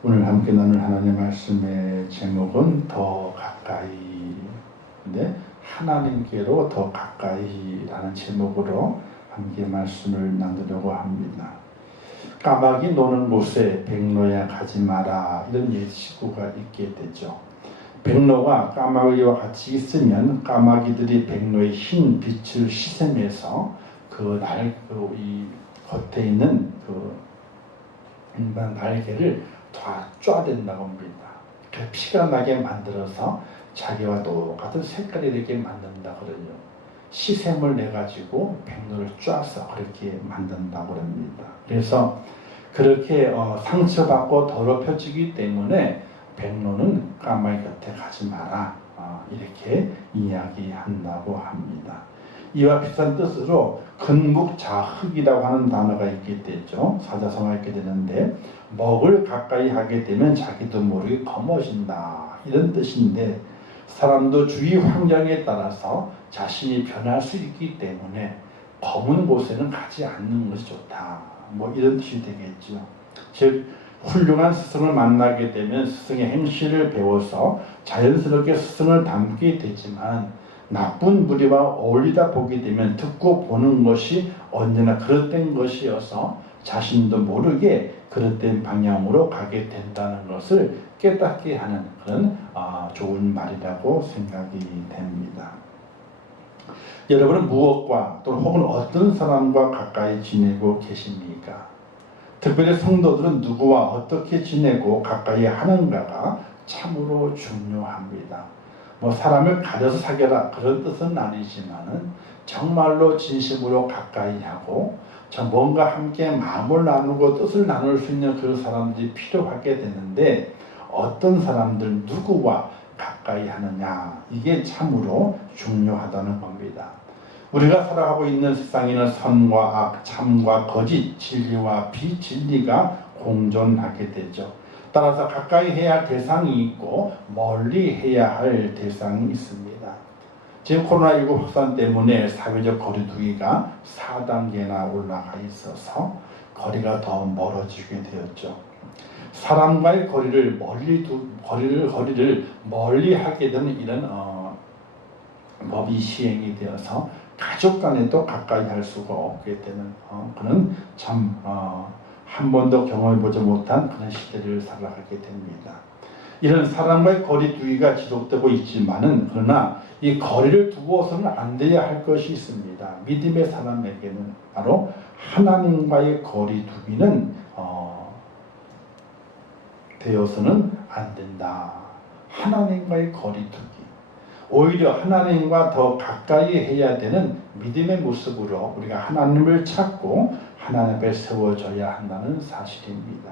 오늘 함께 나눌 하나님의 말씀의 제목은 더 가까이인데 하나님께로 더 가까이라는 제목으로 함께 말씀을 나누려고 합니다. 까마귀 노는 곳에 백로야 가지 마라, 이런 예시구가 있게 되죠. 백로가 까마귀와 같이 있으면 까마귀들이 백로의 흰 빛을 시샘해서 이 겉에 있는 날개를 다 쪼아댄다고 합니다. 피가 나게 만들어서 자기와 똑같은 색깔이 되게 만든다 그러죠. 시샘을 내가지고 백로를 쪼아서 그렇게 만든다고 합니다. 그래서 그렇게 상처받고 더럽혀지기 때문에 백로는 까마귀 곁에 가지 마라, 이렇게 이야기한다고 합니다. 이와 비슷한 뜻으로 근묵자흑이라고 하는 단어가 있게 되죠. 사자성어가 있게 되는데, 먹을 가까이 하게 되면 자기도 모르게 검어진다, 이런 뜻인데, 사람도 주위 환경에 따라서 자신이 변할 수 있기 때문에 검은 곳에는 가지 않는 것이 좋다, 이런 뜻이 되겠죠. 즉 훌륭한 스승을 만나게 되면 스승의 행실을 배워서 자연스럽게 스승을 닮게 되지만, 나쁜 무리와 어울리다 보게 되면 듣고 보는 것이 언제나 그릇된 것이어서 자신도 모르게 그릇된 방향으로 가게 된다는 것을 깨닫게 하는 그런 좋은 말이라고 생각이 됩니다. 여러분은 무엇과 또 혹은 어떤 사람과 가까이 지내고 계십니까? 특별히 성도들은 누구와 어떻게 지내고 가까이 하는가가 참으로 중요합니다. 사람을 가려서 사귀라, 그런 뜻은 아니지만은 정말로 진심으로 가까이 하고 뭔가 함께 마음을 나누고 뜻을 나눌 수 있는 그런 사람들이 필요하게 되는데, 어떤 사람들 누구와 가까이 하느냐, 이게 참으로 중요하다는 겁니다. 우리가 살아가고 있는 세상에는 선과 악, 참과 거짓, 진리와 비진리가 공존하게 되죠. 따라서 가까이 해야 할 대상이 있고 멀리 해야 할 대상이 있습니다. 지금 코로나19 확산 때문에 사회적 거리두기가 4단계나 올라가 있어서 거리가 더 멀어지게 되었죠. 사람과의 거리를 멀리 하게 되는 이런 법이 시행이 되어서 가족 간에도 가까이 할 수가 없게 되는 그런 한 번도 경험해보지 못한 그런 시대를 살아가게 됩니다. 이런 사람과의 거리 두기가 지속되고 있지만은, 그러나 이 거리를 두고서는 안 돼야 할 것이 있습니다. 믿음의 사람에게는 바로 하나님과의 거리 두기는 되어서는 안 된다. 하나님과의 거리 두기, 오히려 하나님과 더 가까이 해야 되는 믿음의 모습으로 우리가 하나님을 찾고 하나님 앞에 세워져야 한다는 사실입니다.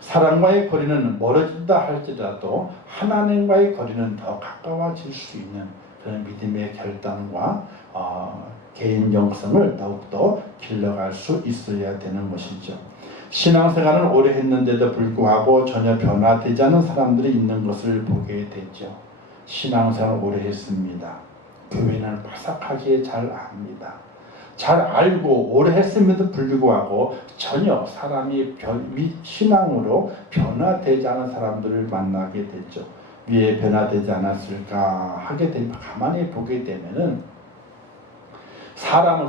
사람과의 거리는 멀어진다 할지라도 하나님과의 거리는 더 가까워질 수 있는 그런 믿음의 결단과 개인 영성을 더욱더 길러갈 수 있어야 되는 것이죠. 신앙생활을 오래 했는데도 불구하고 전혀 변화되지 않은 사람들이 있는 것을 보게 되죠. 신앙생활을 오래 했습니다. 교회는 바삭하게 잘 압니다. 잘 알고 오래 했음에도 불구하고 전혀 사람이 신앙으로 변화되지 않은 사람들을 만나게 되죠. 왜 변화되지 않았을까 하게 되면, 가만히 보게 되면은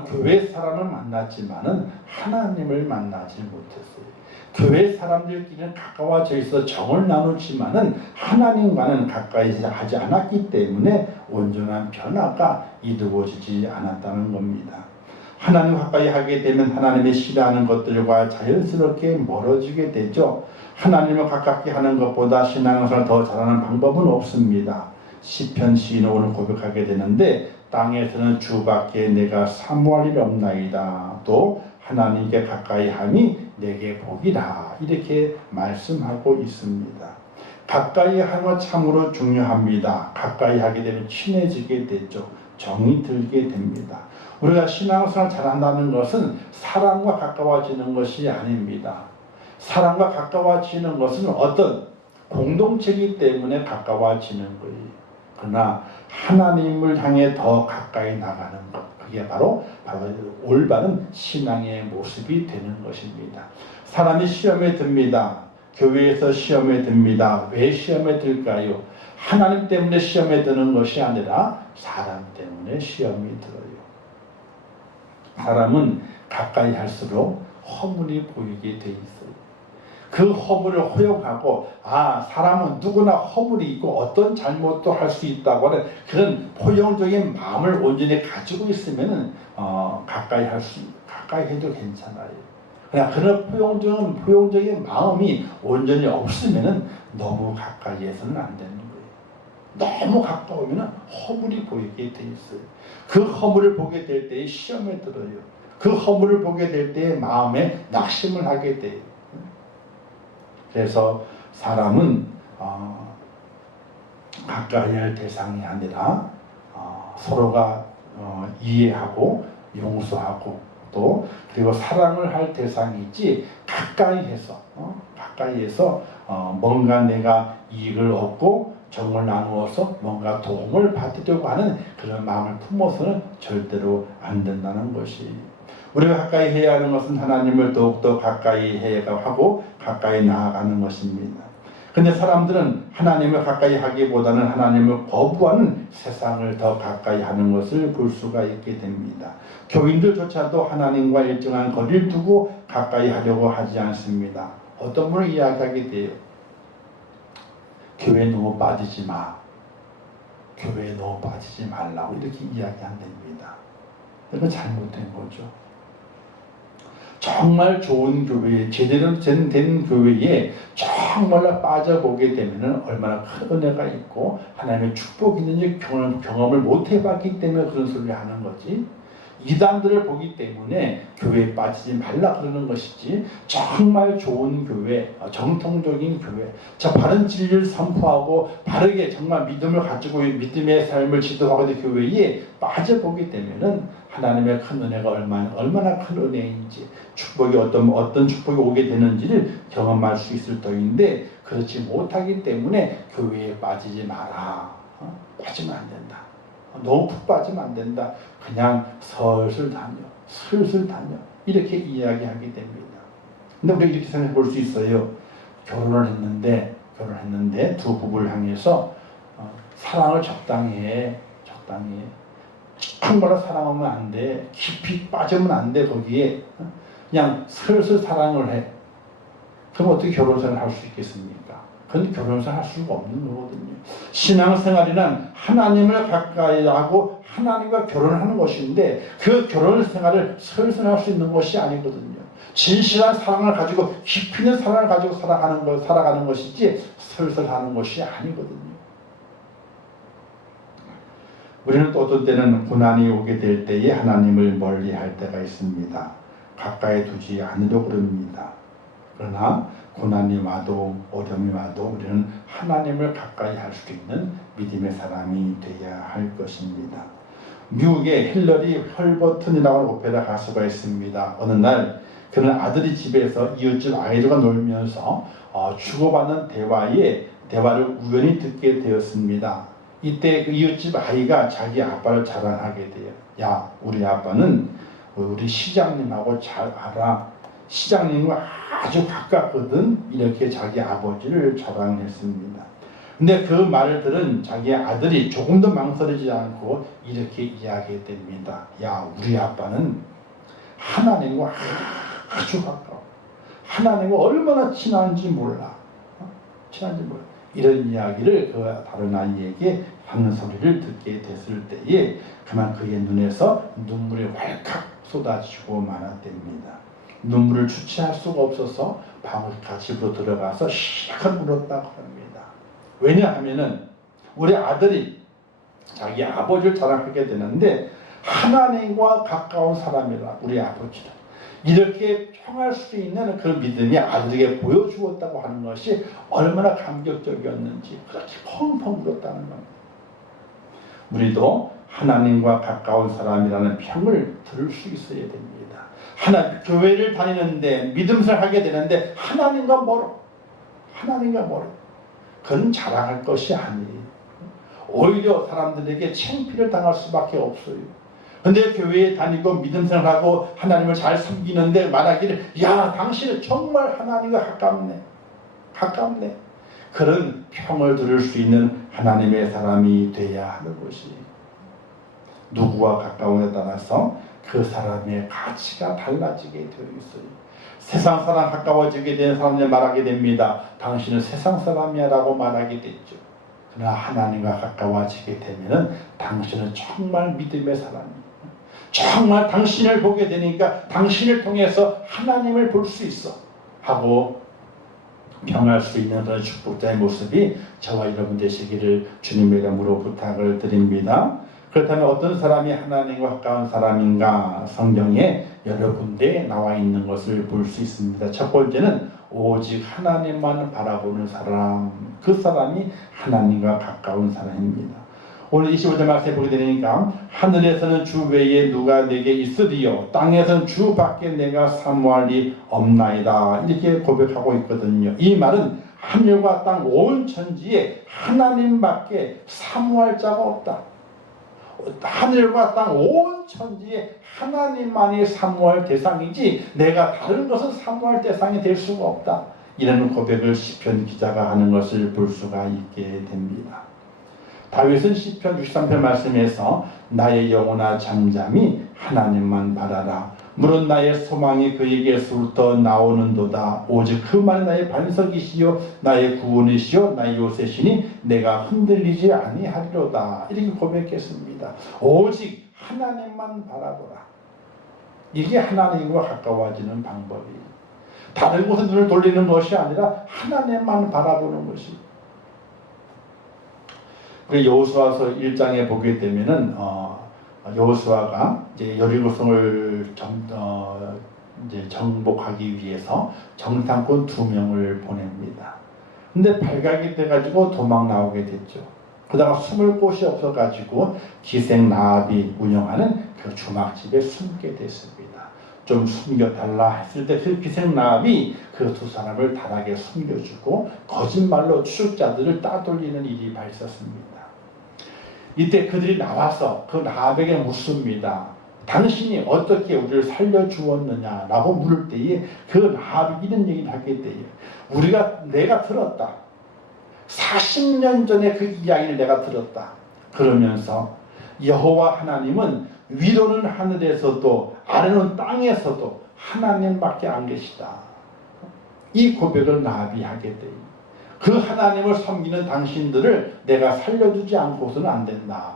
교회 사람을 만났지만은 하나님을 만나지 못했어요. 교회 사람들끼리는 가까워져 있어 정을 나누지만은 하나님과는 가까이 하지 않았기 때문에 온전한 변화가 이루어지지 않았다는 겁니다. 하나님 가까이 하게 되면 하나님의 싫어하는 것들과 자연스럽게 멀어지게 되죠. 하나님을 가깝게 하는 것보다 신앙생활을 더 잘하는 방법은 없습니다. 시편 시인은 오늘 고백하게 되는데, 땅에서는 주밖에 내가 사모할 일 없나이다. 또 하나님께 가까이 함이 내게 복이라, 이렇게 말씀하고 있습니다. 가까이 하는 것 참으로 중요합니다. 가까이 하게 되면 친해지게 되죠. 정이 들게 됩니다. 우리가 신앙생활 잘한다는 것은 사람과 가까워지는 것이 아닙니다. 사람과 가까워지는 것은 어떤 공동체이기 때문에 가까워지는 거예요. 그러나 하나님을 향해 더 가까이 나가는 것, 그게 바로 올바른 신앙의 모습이 되는 것입니다. 사람이 시험에 듭니다. 교회에서 시험에 듭니다. 왜 시험에 들까요? 하나님 때문에 시험에 드는 것이 아니라 사람 때문에 시험이 들어요. 사람은 가까이 할수록 허물이 보이게 돼 있어요. 그 허물을 허용하고 사람은 누구나 허물이 있고 어떤 잘못도 할 수 있다고 하는 그런 포용적인 마음을 온전히 가지고 있으면 가까이 해도 괜찮아요. 그러나 그런 포용적인 마음이 온전히 없으면 너무 가까이해서는 안 되는 거예요. 너무 가까우면 허물이 보이게 돼 있어요. 그 허물을 보게 될 때에 시험에 들어요. 그 허물을 보게 될 때에 마음에 낙심을 하게 돼요. 그래서 사람은 가까이 할 대상이 아니라 서로가 이해하고 용서하고 또 그리고 사랑을 할 대상이지 가까이해서 뭔가 내가 이익을 얻고 정을 나누어서 뭔가 도움을 받으려고 하는 그런 마음을 품어서는 절대로 안 된다는 것이, 우리가 가까이 해야 하는 것은 하나님을 더욱더 가까이 해야 하고 가까이 나아가는 것입니다. 근데 사람들은 하나님을 가까이 하기보다는 하나님을 거부하는 세상을 더 가까이 하는 것을 볼 수가 있게 됩니다. 교인들조차도 하나님과 일정한 거리를 두고 가까이 하려고 하지 않습니다. 어떤 분을 이야기하게 돼요. 교회에 너무 빠지지 마. 교회에 너무 빠지지 말라고 이렇게 이야기한답니다. 이건 잘못된 거죠. 정말 좋은 교회, 제대로 된 교회에 정말로 빠져보게 되면 얼마나 큰 은혜가 있고 하나님의 축복이 있는지 경험을 못 해봤기 때문에 그런 소리를 하는 거지. 이단들을 보기 때문에 교회에 빠지지 말라 그러는 것이지, 정말 좋은 교회, 정통적인 교회, 바른 진리를 선포하고 바르게 정말 믿음을 가지고 믿음의 삶을 지도하고 있는 교회에 빠져보게 되면은 하나님의 큰 은혜가 얼마나 큰 은혜인지, 축복이 어떤 축복이 오게 되는지를 경험할 수 있을 터인데, 그렇지 못하기 때문에 교회에 빠지지 마라. 빠지면 안 된다. 너무 푹 빠지면 안 된다. 그냥 슬슬 다녀. 이렇게 이야기하게 됩니다. 근데 우리가 이렇게 생각해 볼 수 있어요. 결혼을 했는데 두 부부를 향해서 사랑을 적당히 해. 정말로 사랑하면 안 돼. 깊이 빠지면 안 돼. 거기에 그냥 슬슬 사랑을 해. 그럼 어떻게 결혼생활을 할 수 있겠습니까? 그건 결혼생활을 할 수가 없는 거거든요. 신앙생활이란 하나님을 가까이 하고 하나님과 결혼하는 것인데, 그 결혼생활을 슬슬 할 수 있는 것이 아니거든요. 진실한 사랑을 가지고 깊이 있는 사랑을 가지고 살아가는 것이지 슬슬 하는 것이 아니거든요. 우리는 또 어떤 때는 고난이 오게 될 때에 하나님을 멀리할 때가 있습니다. 가까이 두지 않으려고 그럽니다. 그러나 고난이 와도 어려움이 와도 우리는 하나님을 가까이 할 수 있는 믿음의 사람이 되어야 할 것입니다. 미국에 힐러리 헐버튼이라고 하는 오페라 가수가 있습니다. 어느 날 그는 아들이 집에서 이웃집 아이들과 놀면서 주고받는 대화를 우연히 듣게 되었습니다. 이때 그 이웃집 아이가 자기 아빠를 자랑하게 돼요. 야, 우리 아빠는 우리 시장님하고 잘 알아. 시장님과 아주 가깝거든. 이렇게 자기 아버지를 자랑했습니다. 근데 그 말을 들은 자기 아들이 조금도 망설이지 않고 이렇게 이야기됩니다. 야, 우리 아빠는 하나님과 아주 가까워. 하나님과 얼마나 친한지 몰라. 이런 이야기를 그 다른 아이에게 하는 소리를 듣게 됐을 때에 그만 그의 눈에서 눈물이 왈칵 쏟아지고 말았답니다. 눈물을 주체할 수가 없어서 집으로 들어가서 시작을 울었다고 합니다. 왜냐하면은 우리 아들이 자기 아버지를 자랑하게 되는데 하나님과 가까운 사람이라 우리 아버지를 이렇게 평할 수 있는 그 믿음이 아들에게 보여주었다고 하는 것이 얼마나 감격적이었는지 그렇게 펑펑 울었다는 겁니다. 우리도 하나님과 가까운 사람이라는 평을 들을 수 있어야 됩니다. 교회를 다니는데 믿음을 하게 되는데 하나님과 멀어. 그건 자랑할 것이 아니에요. 오히려 사람들에게 창피를 당할 수밖에 없어요. 근데 교회에 다니고 믿음 생활하고 하나님을 잘 섬기는데 말하기를, 야, 당신은 정말 하나님과 가깝네. 가깝네. 그런 평을 들을 수 있는 하나님의 사람이 돼야 하는 것이, 누구와 가까움에 따라서 그 사람의 가치가 달라지게 되어 있어요. 세상 사람 가까워지게 되는 사람들 말하게 됩니다. 당신은 세상 사람이야 라고 말하게 됐죠. 그러나 하나님과 가까워지게 되면은 당신은 정말 믿음의 사람이에요. 정말 당신을 보게 되니까 당신을 통해서 하나님을 볼 수 있어 하고 평할 수 있는 그런 축복자의 모습이 저와 여러분 되시기를 주님의 이름으로 부탁을 드립니다. 그렇다면 어떤 사람이 하나님과 가까운 사람인가? 성경에 여러 군데 나와 있는 것을 볼 수 있습니다. 첫 번째는 오직 하나님만 바라보는 사람, 그 사람이 하나님과 가까운 사람입니다. 오늘 25절 말씀에 보게 되니까 하늘에서는 주 외에 누가 내게 있으리요 땅에서는 주 밖에 내가 사모할 리 없나이다, 이렇게 고백하고 있거든요. 이 말은 하늘과 땅 온 천지에 하나님밖에 사모할 자가 없다. 하늘과 땅 온 천지에 하나님만이 사모할 대상이지 내가 다른 것은 사모할 대상이 될 수가 없다. 이라는 고백을 시편 기자가 하는 것을 볼 수가 있게 됩니다. 다윗은 시편 63편 말씀에서 나의 영혼아 잠잠히 하나님만 바라라. 물은 나의 소망이 그에게서부터 나오는도다. 오직 그만이 나의 반석이시요 나의 구원이시요 나의 요새시니 내가 흔들리지 아니하리로다. 이렇게 고백했습니다. 오직 하나님만 바라보라. 이게 하나님과 가까워지는 방법이에요. 다른 곳에 눈을 돌리는 것이 아니라 하나님만 바라보는 것이. 여호수아서 1장에 보게 되면은 여호수아가 이제 여리고성을 이제 정복하기 위해서 정탐꾼 2명을 보냅니다. 근데 발각이 돼가지고 도망 나오게 됐죠. 그러다가 숨을 곳이 없어가지고 기생 라합이 운영하는 그 주막집에 숨게 됐습니다. 좀 숨겨달라 했을 때 그 기생 라합이 그 2사람을 다락에 숨겨주고 거짓말로 추적자들을 따돌리는 일이 발생했습니다. 이때 그들이 나와서 그 라합에게 묻습니다. 당신이 어떻게 우리를 살려주었느냐 라고 물을 때에 그 라합이 이런 얘기를 하게 돼요. 내가 들었다. 40년 전에 그 이야기를 내가 들었다. 그러면서 여호와 하나님은 위로는 하늘에서도 아래는 땅에서도 하나님밖에 안 계시다. 이 고백을 라합이 하게 돼요. 그 하나님을 섬기는 당신들을 내가 살려주지 않고서는 안 된다.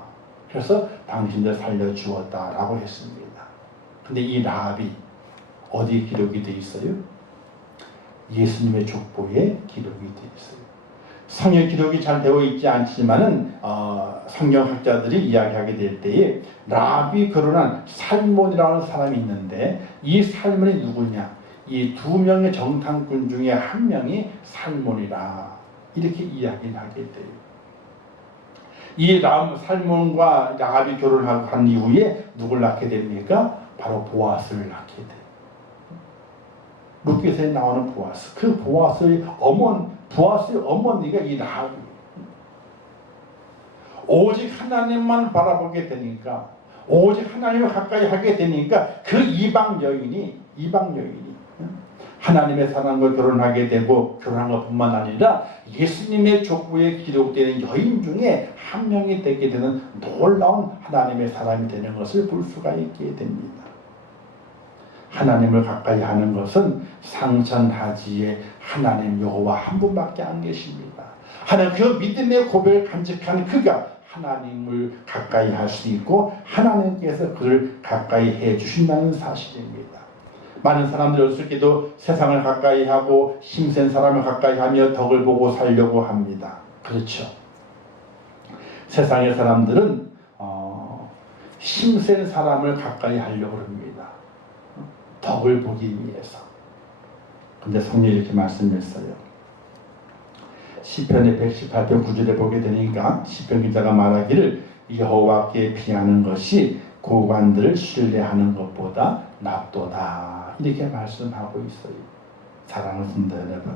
그래서 당신들 살려주었다라고 했습니다. 근데 이 라합이 어디에 기록이 되어 있어요? 예수님의 족보에 기록이 되어 있어요. 성경 기록이 잘 되어 있지 않지만은 성경학자들이 이야기하게 될 때에 라합이 결혼한 살몬이라는 사람이 있는데 이 살몬이 누구냐? 이 2명의 정탐꾼 중에 1명이 살몬이라 이렇게 이야기를 하게 돼요. 이 살몬과 라합이 결혼한 이후에 누굴 낳게 됩니까? 바로 보아스를 낳게 돼요. 룻기서에 나오는 보아스. 그 보아스의 어머니가 이 라합이에요. 오직 하나님만 바라보게 되니까, 오직 하나님을 가까이 하게 되니까 그 이방 여인이 하나님의 사람과 결혼하게 되고 결혼한 것뿐만 아니라 예수님의 족보에 기록되는 여인 중에 1명이 되게 되는 놀라운 하나님의 사람이 되는 것을 볼 수가 있게 됩니다. 하나님을 가까이 하는 것은 상천하지에 하나님 여호와 한 분밖에 안 계십니다. 하나님 그 믿음의 고백을 간직한 그가 하나님을 가까이 할 수 있고 하나님께서 그를 가까이 해 주신다는 사실입니다. 많은 사람들이 어렸을 때도 세상을 가까이 하고 힘센 사람을 가까이 하며 덕을 보고 살려고 합니다. 그렇죠. 세상의 사람들은 힘센 사람을 가까이 하려고 합니다. 덕을 보기 위해서. 근데 성경이 이렇게 말씀했어요. 시편의 118편 9절에 보게 되니까 시편 기자가 말하기를 여호와께 피하는 것이 고관들을 신뢰하는 것보다 낫도다. 이렇게 말씀하고 있어요. 사랑하는 성도 여러분,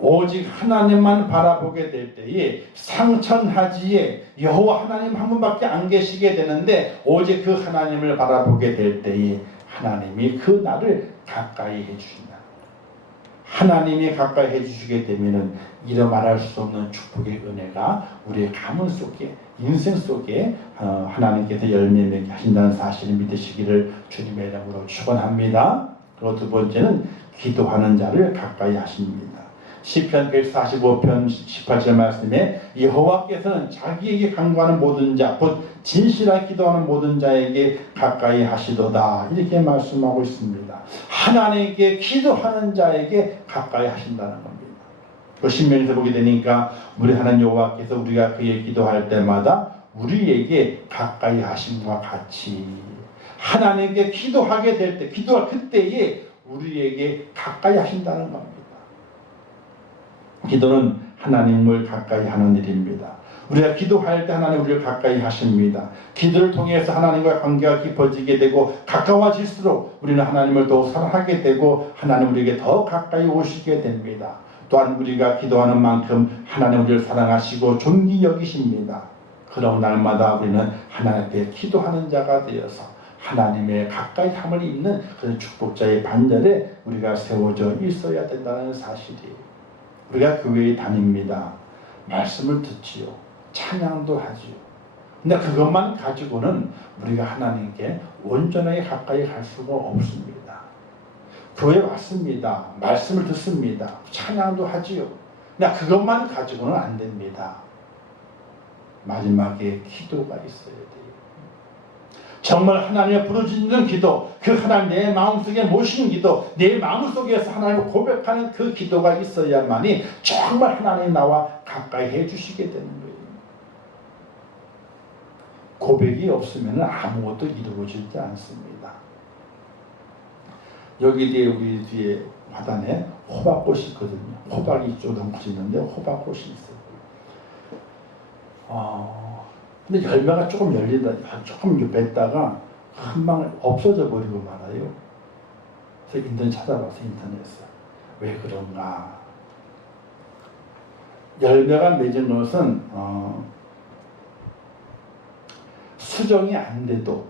오직 하나님만 바라보게 될 때에 상천하지에 여호와 하나님 한 분밖에 안 계시게 되는데 오직 그 하나님을 바라보게 될 때에 하나님이 그 나를 가까이 해주신다. 하나님이 가까이 해주시게 되면은 이루 말할 수 없는 축복의 은혜가 우리의 가문 속에, 인생 속에 하나님께서 열매 맺게 하신다는 사실을 믿으시기를 주님의 이름으로 축원합니다. 그리고 두 번째는 기도하는 자를 가까이 하십니다. 시편 145편 18절 말씀에 여호와께서는 자기에게 간구하는 모든 자, 곧 진실하게 기도하는 모든 자에게 가까이 하시도다, 이렇게 말씀하고 있습니다. 하나님께 기도하는 자에게 가까이 하신다는 겁니다. 그 신명에서 보게 되니까 우리 하나님 여호와께서 우리가 그에게 기도할 때마다 우리에게 가까이 하심과 같이 하나님께 기도하게 될 때, 기도할 그때에 우리에게 가까이 하신다는 겁니다. 기도는 하나님을 가까이 하는 일입니다. 우리가 기도할 때 하나님 우리를 가까이 하십니다. 기도를 통해서 하나님과 관계가 깊어지게 되고 가까워질수록 우리는 하나님을 더욱 사랑하게 되고 하나님 우리에게 더 가까이 오시게 됩니다. 또한 우리가 기도하는 만큼 하나님 우리를 사랑하시고 존귀 여기십니다. 그런 날마다 우리는 하나님 앞에 기도하는 자가 되어서 하나님의 가까이 함을 입는 그런 축복자의 반열에 우리가 세워져 있어야 된다는 사실이에요. 우리가 교회에 다닙니다. 말씀을 듣지요. 찬양도 하지요. 근데 그것만 가지고는 우리가 하나님께 온전하게 가까이 갈 수가 없습니다. 교회 왔습니다. 말씀을 듣습니다. 찬양도 하지요. 근데 그것만 가지고는 안 됩니다. 마지막에 기도가 있어야 돼요. 정말 하나님을 부르짖는 기도, 그 하나님 내 마음속에 모시는 기도, 내 마음속에서 하나님을 고백하는 그 기도가 있어야만이 정말 하나님이 나와 가까이 해주시게 되는 거예요. 고백이 없으면 아무것도 이루어지지 않습니다. 여기 뒤에 우리 뒤에 화단에 호박꽃이 있거든요. 호박이 이쪽으로 뭉치는데 호박꽃이 있어요. 근데 열매가 조금 열리다, 조금 맺다가 금방 없어져 버리고 말아요. 그래서 인터넷 찾아봐서 인터넷에서 왜 그런가. 열매가 맺은 것은 수정이 안 돼도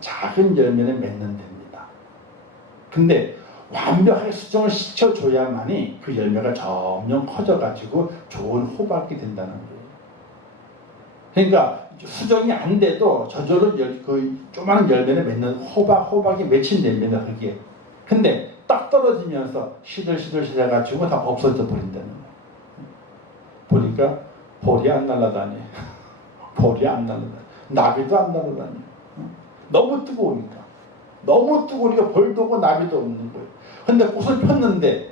작은 열매는 맺는 됩니다. 근데 완벽하게 수정을 시켜줘야만이 그 열매가 점점 커져가지고 좋은 호박이 된다는 거예요. 그러니까 수정이 안 돼도 저절로 그 조그마한 열매를 맺는 호박이 맺힌답니다. 그게. 근데 딱 떨어지면서 시들시들해가지고 다 없어져 버린다는 거예요. 보니까 볼이 안 날아다니. 볼이 안 날아다니. 나비도 안 날아다니. 너무 뜨거우니까 볼도 없고 나비도 없는 거예요. 근데 꽃을 폈는데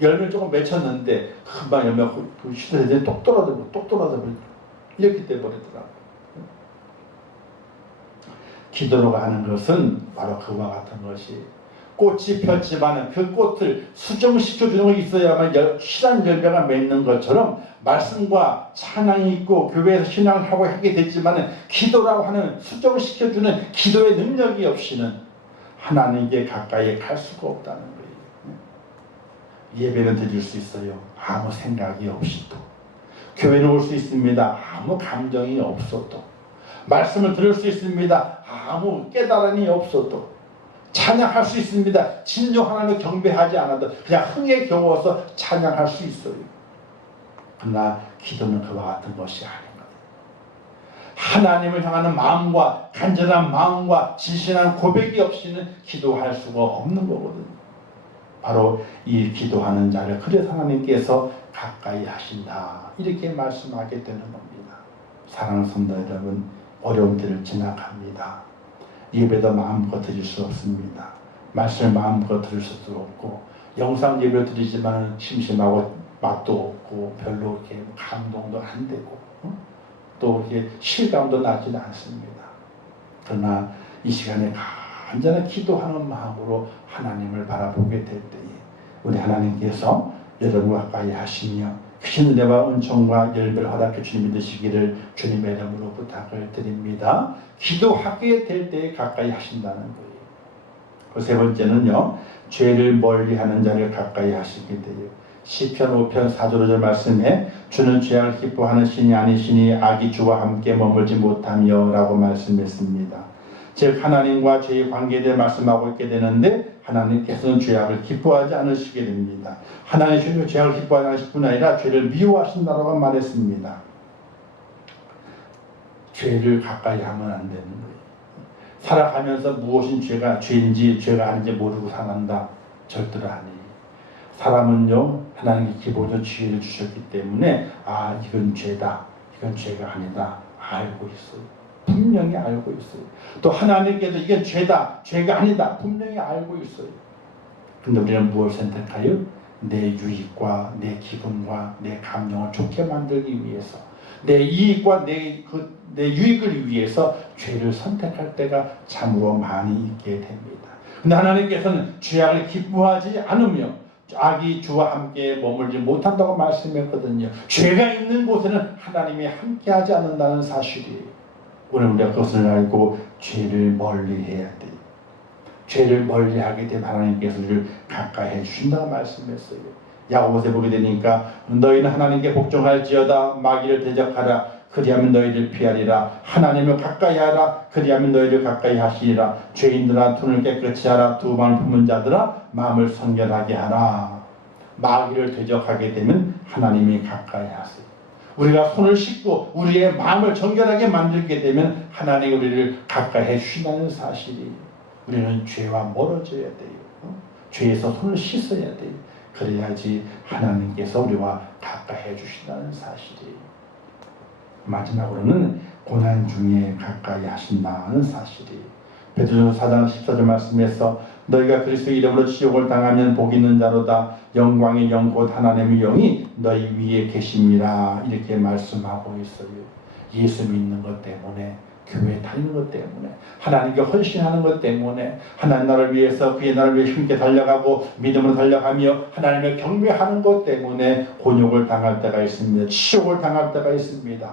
열매를 조금 맺혔는데 금방 열매가 시들해서 똑 떨어져 버리고 이렇게 돼버리더라고요. 기도로 하는 것은 바로 그와 같은 것이 꽃이 폈지만 그 꽃을 수정시켜주는 것이 있어야만 실한 열매가 맺는 것처럼 말씀과 찬양이 있고 교회에서 신앙을 하고 하게 됐지만 기도라고 하는 수정시켜주는 기도의 능력이 없이는 하나님께 가까이 갈 수가 없다는 거예요. 예배는 드릴 수 있어요. 아무 생각이 없이도. 교회는 올 수 있습니다. 아무 감정이 없어도. 말씀을 들을 수 있습니다. 아무 깨달음이 없어도. 찬양할 수 있습니다. 진정 하나님을 경배하지 않아도 그냥 흥에 겨워서 찬양할 수 있어요. 그러나 기도는 그와 같은 것이 아닌 거예요. 하나님을 향하는 마음과 간절한 마음과 진실한 고백이 없이는 기도할 수가 없는 거거든요. 바로 이 기도하는 자를 그래서 하나님께서 가까이 하신다, 이렇게 말씀하게 되는 겁니다. 사랑하는 성도 여러분, 어려운 때를 지나갑니다. 예배도 마음껏 드릴 수 없습니다. 말씀을 마음껏 들을 수도 없고, 영상 예배를 드리지만 심심하고 맛도 없고 별로 이렇게 감동도 안 되고 또 이렇게 실감도 나지는 않습니다. 그러나 이 시간에 간절히 기도하는 마음으로 하나님을 바라보게 될 때에 우리 하나님께서 여러분과 가까이 하시며 크신 은혜와 은총과 열매를 허락해 주님 믿으시기를 주님의 이름으로 부탁을 드립니다. 기도하게 될 때에 가까이 하신다는 거예요. 그 세 번째는요, 죄를 멀리하는 자를 가까이 하시게 돼요. 시편 5편 4절 5절 말씀에 주는 죄악을 기뻐하는 신이 아니시니 악이 주와 함께 머물지 못하며 라고 말씀했습니다. 즉 하나님과 죄의 관계에 대해 말씀하고 있게 되는데 하나님께서는 죄악을 기뻐하지 않으시게 됩니다. 하나님께서 죄악을 기뻐하지 않으실 뿐 아니라 죄를 미워하신다고 말했습니다. 죄를 가까이 하면 안 되는 거예요. 살아가면서 무엇인 죄인지 죄가 아닌지 모르고 살아간다. 절대로 아니에요. 사람은요, 하나님이 기본적으로 지혜를 주셨기 때문에 이건 죄다, 이건 죄가 아니다 알고 있어요. 분명히 알고 있어요. 또 하나님께도 이건 죄다, 죄가 아니다 분명히 알고 있어요. 근데 우리는 무엇을 선택하여? 내 유익과 내 기분과 내 감정을 좋게 만들기 위해서, 내 이익과 내 유익을 위해서 죄를 선택할 때가 참으로 많이 있게 됩니다. 근데 하나님께서는 죄악을 기뻐하지 않으며 악이 주와 함께 머물지 못한다고 말씀했거든요. 죄가 있는 곳에는 하나님이 함께하지 않는다는 사실이에요. 오늘 우리가 그것을 알고 죄를 멀리해야 돼요. 죄를 멀리하게 되면 하나님께서 우리를 가까이 해주신다고 말씀했어요. 야고보서에 보게 되니까 너희는 하나님께 복종할지어다 마귀를 대적하라 그리하면 너희를 피하리라. 하나님을 가까이 하라 그리하면 너희를 가까이 하시리라. 죄인들아 눈을 깨끗이 하라 두 마음을 품은 자들아 마음을 성결하게 하라. 마귀를 대적하게 되면 하나님이 가까이 하세요. 우리가 손을 씻고 우리의 마음을 정결하게 만들게 되면 하나님이 우리를 가까이 해주신다는 사실이, 우리는 죄와 멀어져야 돼요. 죄에서 손을 씻어야 돼요. 그래야지 하나님께서 우리와 가까이 해주신다는 사실이에요. 마지막으로는 고난 중에 가까이 하신다는 사실이에요. 베드로전서 4장 14절 말씀에서 너희가 그리스도의 이름으로 지옥을 당하면 복 있는 자로다. 영광의 영 곧 하나님의 영이 너희 위에 계심이라. 이렇게 말씀하고 있어요. 예수 믿는 것 때문에, 교회 다니는 것 때문에, 하나님께 헌신하는 것 때문에, 하나님 나라를 위해서 그의 나라를 위해 힘있게 달려가고 믿음으로 달려가며 하나님을 경배하는 것 때문에 곤욕을 당할 때가 있습니다. 치욕을 당할 때가 있습니다.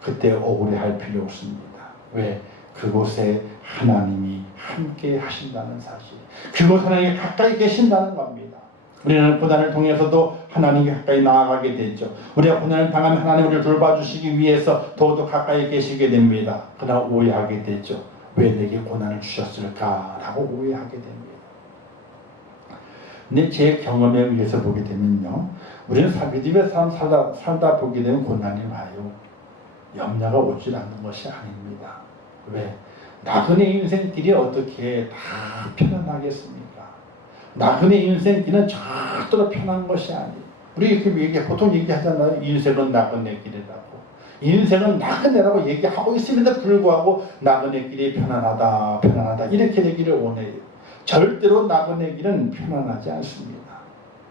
그때 억울해할 필요 없습니다. 왜? 그곳에 하나님이 함께 하신다는 사실, 그곳 하나님이 가까이 계신다는 겁니다. 우리는 고난을 통해서도 하나님께 가까이 나아가게 되죠. 우리가 고난을 당하면 하나님 우리를 돌봐주시기 위해서 더욱 가까이 계시게 됩니다. 그러나 오해하게 되죠. 왜 내게 고난을 주셨을까라고 오해하게 됩니다. 근데 제 경험에 의해서 보게 되면요, 우리는 믿음의 삶 살다 보게 되면 고난이 와요. 염려가 오질 않는 것이 아닙니다. 왜? 나그네 인생길이 어떻게 다 편안하겠습니까? 나그네 인생길은 절대로 편한 것이 아니에요. 우리 이렇게 보통 얘기하잖아요. 인생은 나그네 길이라고. 인생은 나그네라고 얘기하고 있음에도 불구하고 나그네 길이 편안하다, 편안하다 이렇게 되기를 원해요. 절대로 나그네 길은 편안하지 않습니다.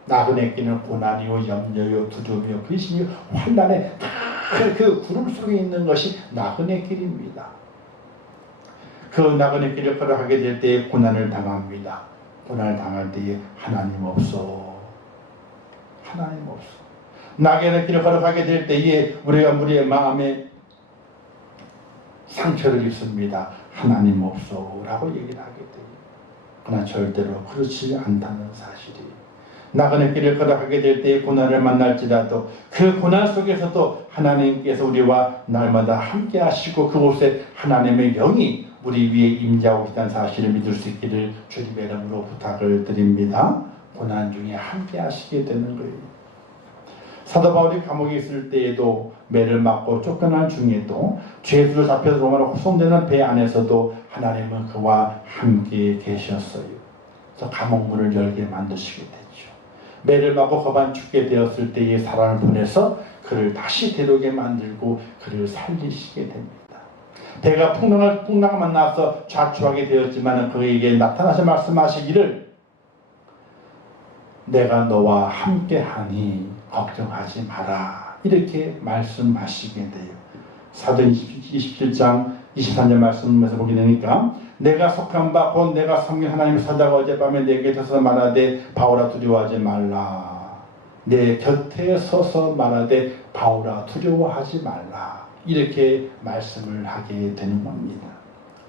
나그네 길은 고난이요, 염려요, 두려움이요, 근심이요, 환난에 다 그 구름 속에 있는 것이 나그네 길입니다. 그 나그네 길을 걸어가게 될 때에 고난을 당합니다. 고난을 당할 때에 하나님 없어. 하나님 없어. 나그네 길을 걸어가게 될 때에 우리의 마음에 상처를 입습니다. 하나님 없어 라고 얘기를 하게 돼요. 그러나 절대로 그렇지 않다는 사실이에요. 나그네 길을 걸어가게 될 때에 고난을 만날지라도 그 고난 속에서도 하나님께서 우리와 날마다 함께 하시고 그곳에 하나님의 영이 우리 위에 임재하고 있다는 사실을 믿을 수 있기를 주님의 이름으로 부탁을 드립니다. 고난 중에 함께 하시게 되는 거예요. 사도 바울이 감옥에 있을 때에도 매를 맞고 쫓겨난 중에도 죄수로 잡혀서 로마로 후송되는 배 안에서도 하나님은 그와 함께 계셨어요. 그래서 감옥문을 열게 만드시게 됐죠. 매를 맞고 거반 죽게 되었을 때에 사람을 보내서 그를 다시 데려오게 만들고 그를 살리시게 됩니다. 배가 풍랑을 만나서 좌초하게 되었지만 그에게 나타나서 말씀하시기를 내가 너와 함께하니 걱정하지 마라 이렇게 말씀하시게 돼요. 사도행 27장 23절 말씀에서 보게 되니까 내가 속한 바 곧 내가 섬긴 하나님의 사자가 어젯밤에 내게 서서 말하되 바울아 두려워하지 말라. 내 곁에 서서 말하되 바울아 두려워하지 말라. 이렇게 말씀을 하게 되는 겁니다.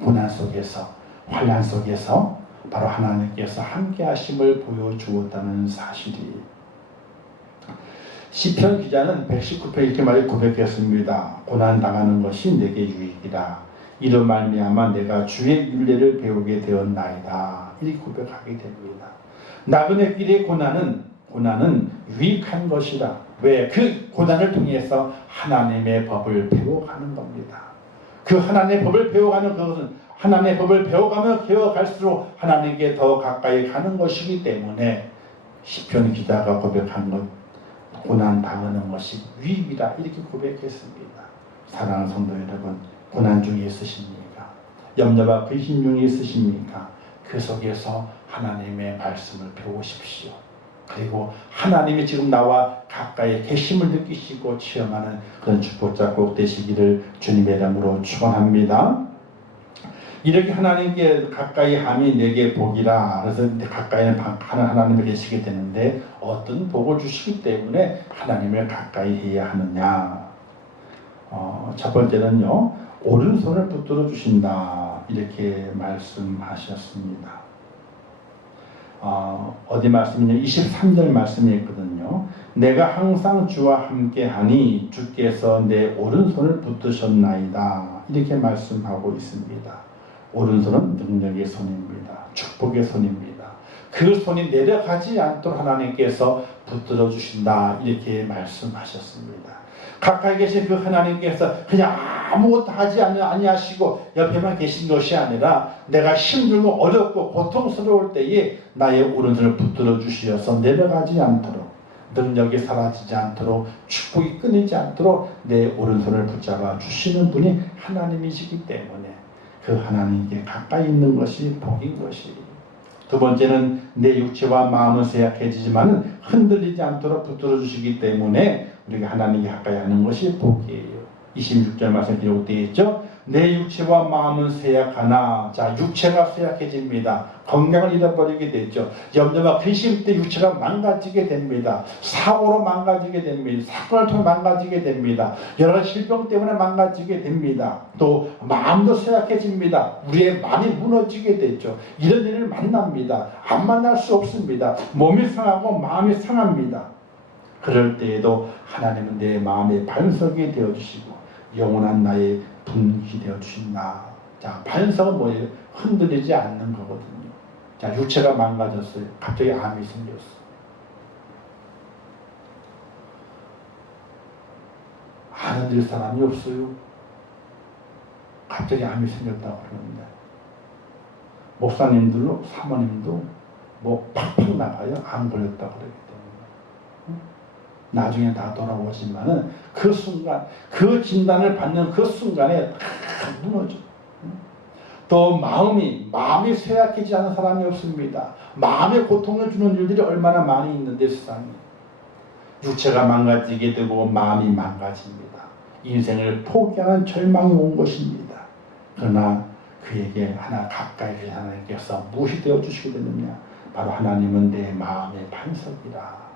고난 속에서, 환난 속에서 바로 하나님께서 함께 하심을 보여주었다는 사실이. 시편 기자는 119편 이렇게 말해 고백했습니다. 고난 당하는 것이 내게 유익이라. 이로 말미암아 내가 주의 율례를 배우게 되었나이다. 이렇게 고백하게 됩니다. 나그네 길의 고난은 유익한 것이다. 왜? 그 고난을 통해서 하나님의 법을 배워가는 겁니다. 그 하나님의 법을 배워가는 그것은 하나님의 법을 배워가면 배워갈수록 하나님께 더 가까이 가는 것이기 때문에 시편 기자가 고백한 것, 고난 당하는 것이 유익이다 이렇게 고백했습니다. 사랑하는 성도 여러분, 고난 중에 있으십니까? 염려와 근심 중에 있으십니까? 그 속에서 하나님의 말씀을 배우십시오. 그리고 하나님이 지금 나와 가까이 계심을 느끼시고 체험하는 그런 축복자 꼭 되시기를 주님의 이름으로 축원합니다. 이렇게 하나님께 가까이 함이 내게 복이라. 그래서 가까이는 하나님을 계시게 되는데 어떤 복을 주시기 때문에 하나님을 가까이 해야 하느냐. 첫 번째는요, 오른손을 붙들어 주신다 이렇게 말씀하셨습니다. 어디 말씀이냐? 23절 말씀이 있거든요. 내가 항상 주와 함께하니 주께서 내 오른손을 붙드셨나이다 이렇게 말씀하고 있습니다. 오른손은 능력의 손입니다. 축복의 손입니다. 그 손이 내려가지 않도록 하나님께서 붙들어 주신다 이렇게 말씀하셨습니다. 가까이 계신 그 하나님께서 그냥 아무것도 하지 아니하시고 옆에만 계신 것이 아니라 내가 힘들고 어렵고 고통스러울 때에 나의 오른손을 붙들어 주시어서 내려가지 않도록, 능력이 사라지지 않도록, 축복이 끊이지 않도록 내 오른손을 붙잡아 주시는 분이 하나님이시기 때문에 그 하나님께 가까이 있는 것이 복인 것이에요. 두 번째는 내 육체와 마음은 쇠약해지지만 흔들리지 않도록 붙들어 주시기 때문에 우리가 하나님께 가까이 하는 것이 복이에요. 26절 말씀 기록되어 있죠. 내 육체와 마음은 쇠약하나, 자, 육체가 쇠약해집니다. 건강을 잃어버리게 되죠. 염려와 근심 때 육체가 망가지게 됩니다. 사고로 망가지게 됩니다. 사건을 통해 망가지게 됩니다. 여러 가지 질병 때문에 망가지게 됩니다. 또 마음도 쇠약해집니다. 우리의 마음이 무너지게 되죠. 이런 일을 만납니다. 안 만날 수 없습니다. 몸이 상하고 마음이 상합니다. 그럴 때에도 하나님은 내 마음의 반석이 되어주시고 영원한 나의 분기 되어주신다. 자, 반석은 뭐예요? 흔들리지 않는 거거든요. 자, 육체가 망가졌어요. 갑자기 암이 생겼어. 안 흔들 사람이 없어요. 갑자기 암이 생겼다고 그러는데 목사님들로 사모님도 뭐 팍팍 나가요. 암 걸렸다고 그러기 때문에. 나중에 다 돌아오지만은 그 순간, 그 진단을 받는 그 순간에 다 무너져. 또 마음이 쇠약해지지 않은 사람이 없습니다. 마음에 고통을 주는 일들이 얼마나 많이 있는데 세상에. 육체가 망가지게 되고 마음이 망가집니다. 인생을 포기하는 절망이 온 것입니다. 그러나 그에게 하나 가까이 계신 하나님께서 무엇이 되어 주시게 되느냐? 바로 하나님은 내 마음의 반석이라.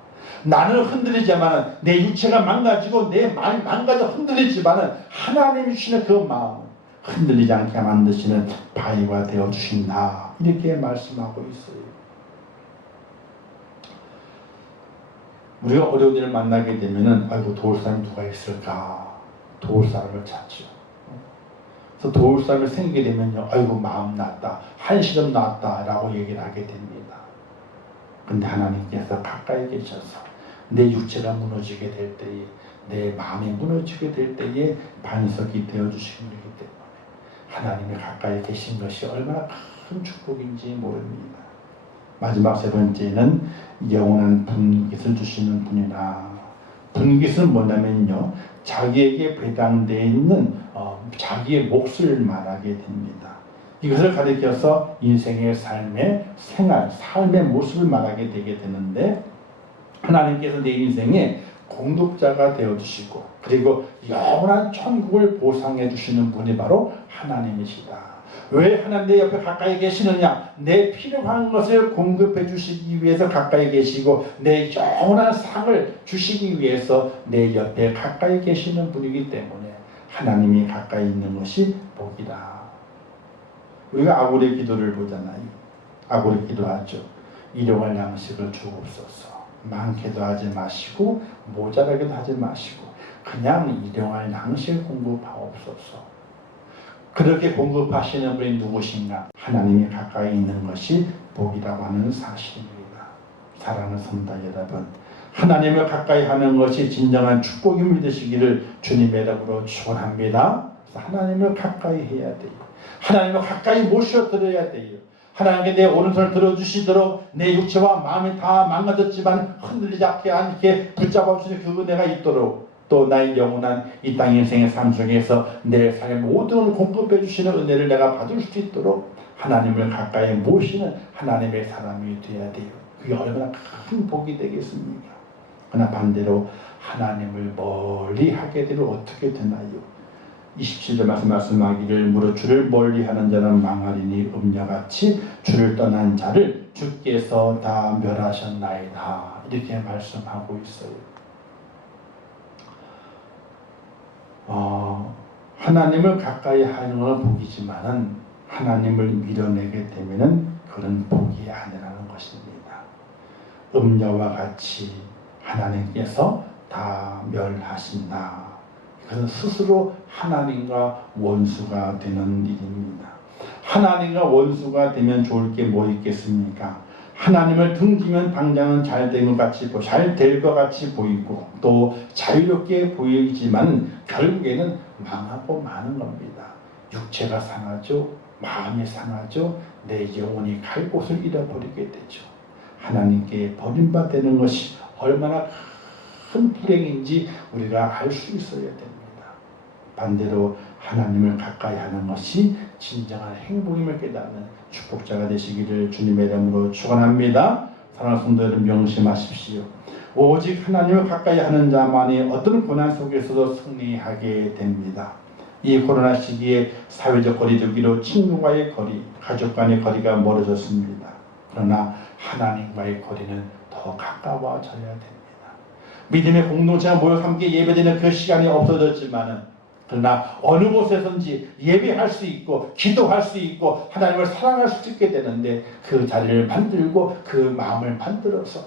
나는 흔들리지만 내 육체가 망가지고 내 마음이 망가져 흔들리지만 하나님이 주시는 그 마음은 흔들리지 않게 만드시는 바위가 되어 주신다. 이렇게 말씀하고 있어요. 우리가 어려운 일을 만나게 되면은 아이고 도울 사람이 누가 있을까? 도울 사람을 찾죠. 그래서 도울 사람이 생기게 되면요, 아이고 마음 났다, 한시름 났다 라고 얘기를 하게 됩니다. 근데 하나님께서 가까이 계셔서 내 육체가 무너지게 될 때에, 내 마음이 무너지게 될 때에 반석이 되어주시기 때문에 하나님이 가까이 계신 것이 얼마나 큰 축복인지 모릅니다. 마지막 세 번째는 영원한 분깃을 주시는 분이라. 분깃은 뭐냐면요, 자기에게 배당되어 있는 자기의 몫을 말하게 됩니다. 이것을 가리켜서 인생의 삶의 삶의 모습을 말하게 되게 되는데, 하나님께서 내 인생에 공독자가 되어주시고 그리고 영원한 천국을 보상해 주시는 분이 바로 하나님이시다. 왜 하나님 내 옆에 가까이 계시느냐? 내 필요한 것을 공급해 주시기 위해서 가까이 계시고 내 영원한 상을 주시기 위해서 내 옆에 가까이 계시는 분이기 때문에 하나님이 가까이 있는 것이 복이다. 우리가 아굴의 기도를 보잖아요. 아굴의 기도하죠. 일용할 양식을 주옵소서. 많게도 하지 마시고 모자라게도 하지 마시고 그냥 일용할 양식을 공급하옵소서. 그렇게 공급하시는 분이 누구신가? 하나님이 가까이 있는 것이 복이라고 하는 사실입니다. 사랑하는 성도 여러분, 하나님을 가까이 하는 것이 진정한 축복임을 되시기를 주님의 이름으로 축원합니다. 하나님을 가까이 해야 돼요. 하나님을 가까이 모셔드려야 돼요. 하나님께 내 오른손을 들어주시도록 내 육체와 마음이 다 망가졌지만 흔들리지 않게 붙잡아 주시는 그 은혜가 있도록, 또 나의 영원한 이 땅 인생의 삶 속에서 내 삶의 모든 공급해 주시는 은혜를 내가 받을 수 있도록 하나님을 가까이 모시는 하나님의 사람이 되어야 돼요. 그게 얼마나 큰 복이 되겠습니까? 그러나 반대로 하나님을 멀리 하게 되면 어떻게 되나요? 27절 말씀하기를 무릇 주를 멀리하는 자는 망하리니 음녀같이 주를 떠난 자를 주께서 다 멸하셨나이다. 이렇게 말씀하고 있어요. 하나님을 가까이 하는 건 복이지만은 하나님을 밀어내게 되면은 그런 복이 아니라는 것입니다. 음녀와 같이 하나님께서 다 멸하신다. 그것은 스스로 하나님과 원수가 되는 일입니다. 하나님과 원수가 되면 좋을 게 뭐 있겠습니까? 하나님을 등지면 당장은 잘 될 것 같이 보이고 또 자유롭게 보이지만 결국에는 망하고 마는 겁니다. 육체가 상하죠. 마음이 상하죠. 내 영혼이 갈 곳을 잃어버리게 되죠. 하나님께 버림받는 것이 얼마나 큰 불행인지 우리가 알 수 있어야 됩니다. 반대로 하나님을 가까이 하는 것이 진정한 행복임을 깨닫는 축복자가 되시기를 주님의 이름으로 축원합니다. 사랑하는 성도 여러분, 명심하십시오. 오직 하나님을 가까이 하는 자만이 어떤 고난 속에서도 승리하게 됩니다. 이 코로나 시기에 사회적 거리두기로 친구와의 거리, 가족 간의 거리가 멀어졌습니다. 그러나 하나님과의 거리는 더 가까워져야 됩니다. 믿음의 공동체가 모여 함께 예배드리는 그 시간이 없어졌지만은, 그러나 어느 곳에선지 예배할 수 있고 기도할 수 있고 하나님을 사랑할 수 있게 되는데, 그 자리를 만들고 그 마음을 만들어서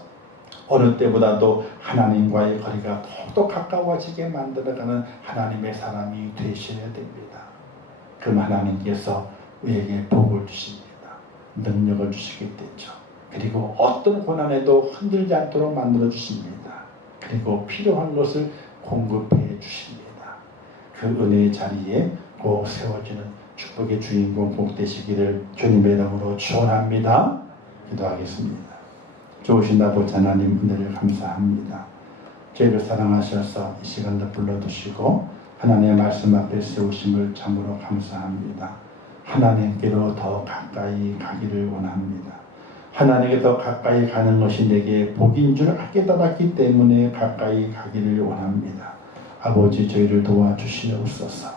어느 때보다도 하나님과의 거리가 더욱더 가까워지게 만들어가는 하나님의 사람이 되셔야 됩니다. 그럼 하나님께서 우리에게 복을 주십니다. 능력을 주시게 되죠. 그리고 어떤 고난에도 흔들지 않도록 만들어 주십니다. 그리고 필요한 것을 공급해 주십니다. 그 은혜의 자리에 꼭 세워지는 축복의 주인공 꼭 되시기를 주님의 이름으로 축원합니다. 기도하겠습니다. 좋으신 아버지 하나님, 은혜를 감사합니다. 저희를 사랑하셔서 이 시간도 불러두시고 하나님의 말씀 앞에 세우심을 참으로 감사합니다. 하나님께로 더 가까이 가기를 원합니다. 하나님께 더 가까이 가는 것이 내게 복인 줄 깨달았기 때문에 가까이 가기를 원합니다. 아버지, 저희를 도와주시옵소서.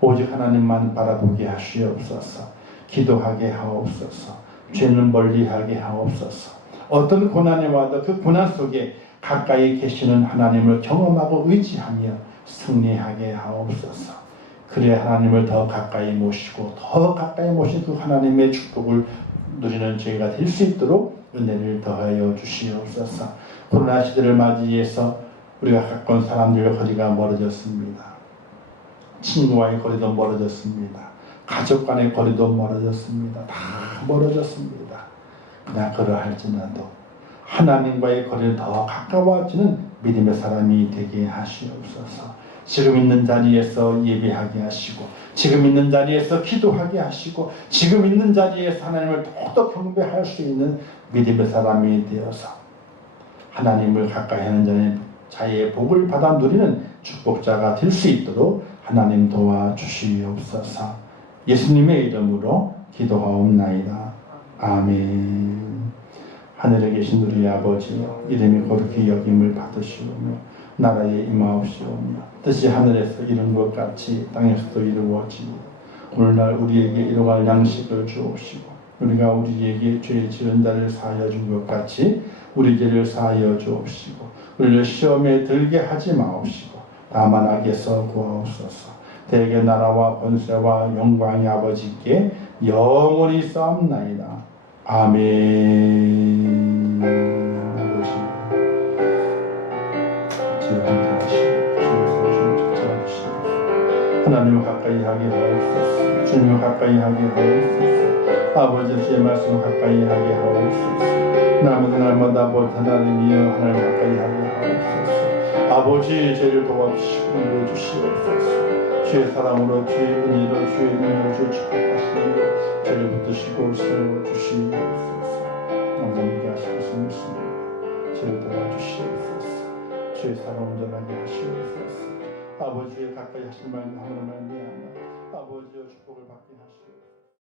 오직 하나님만 바라보게 하시옵소서. 기도하게 하옵소서. 죄는 멀리하게 하옵소서. 어떤 고난이 와도 그 고난 속에 가까이 계시는 하나님을 경험하고 의지하며 승리하게 하옵소서. 그래 하나님을 더 가까이 모시고 더 가까이 모신 그 하나님의 축복을 누리는 저희가 될 수 있도록 은혜를 더하여 주시옵소서. 코로나 시대를 맞이해서 우리가 가까운 사람들과 거리가 멀어졌습니다. 친구와의 거리도 멀어졌습니다. 가족 간의 거리도 멀어졌습니다. 다 멀어졌습니다. 그러나 그러할지라도 하나님과의 거리를 더 가까워지는 믿음의 사람이 되게 하시옵소서. 지금 있는 자리에서 예배하게 하시고, 지금 있는 자리에서 기도하게 하시고, 지금 있는 자리에서 하나님을 더욱더 경배할 수 있는 믿음의 사람이 되어서 하나님을 가까이 하는 자의 복을 받아 누리는 축복자가 될 수 있도록 하나님 도와주시옵소서. 예수님의 이름으로 기도하옵나이다. 아멘. 하늘에 계신 우리 아버지여, 이름이 거룩히 여김을 받으시오며 나라에 임하옵시오며 뜻이 하늘에서 이룬 것 같이 땅에서도 이루어지고, 오늘날 우리에게 일용할 양식을 주옵시고 우리가 우리에게 죄 지은 자를 사하여 준 것 같이 우리 죄를 사하여 주옵시고 우리를 시험에 들게 하지 마옵시고 다만 악에서 구하옵소서. 대개 나라와 권세와 영광이 아버지께 영원히 싸움나이다. 아멘. 하나님을 가까이 하게 하옵소서. 주님을 가까이 하게 하옵소서. 아버지 주의 말씀 가까이 하게 하옵소서. 남은 날마다 아버지 하나님이여 하나님 가까이 하게 하옵소서. 아버지 저희를 도와주시고 인도해주시옵소서. 주의 사랑으로 주의 은혜로 주의 능력으로 주의 축복하시며 저희를 붙드시고 세워주시옵소서. 감사합니다 하시고 싶습니다. 저희를 도와주시옵소서. 주의 사랑 온전하게 하시옵소서. 아버지의 가까이 하실 말씀 하나님을 말미암아 아버지의 축복을 받게 하시옵소서.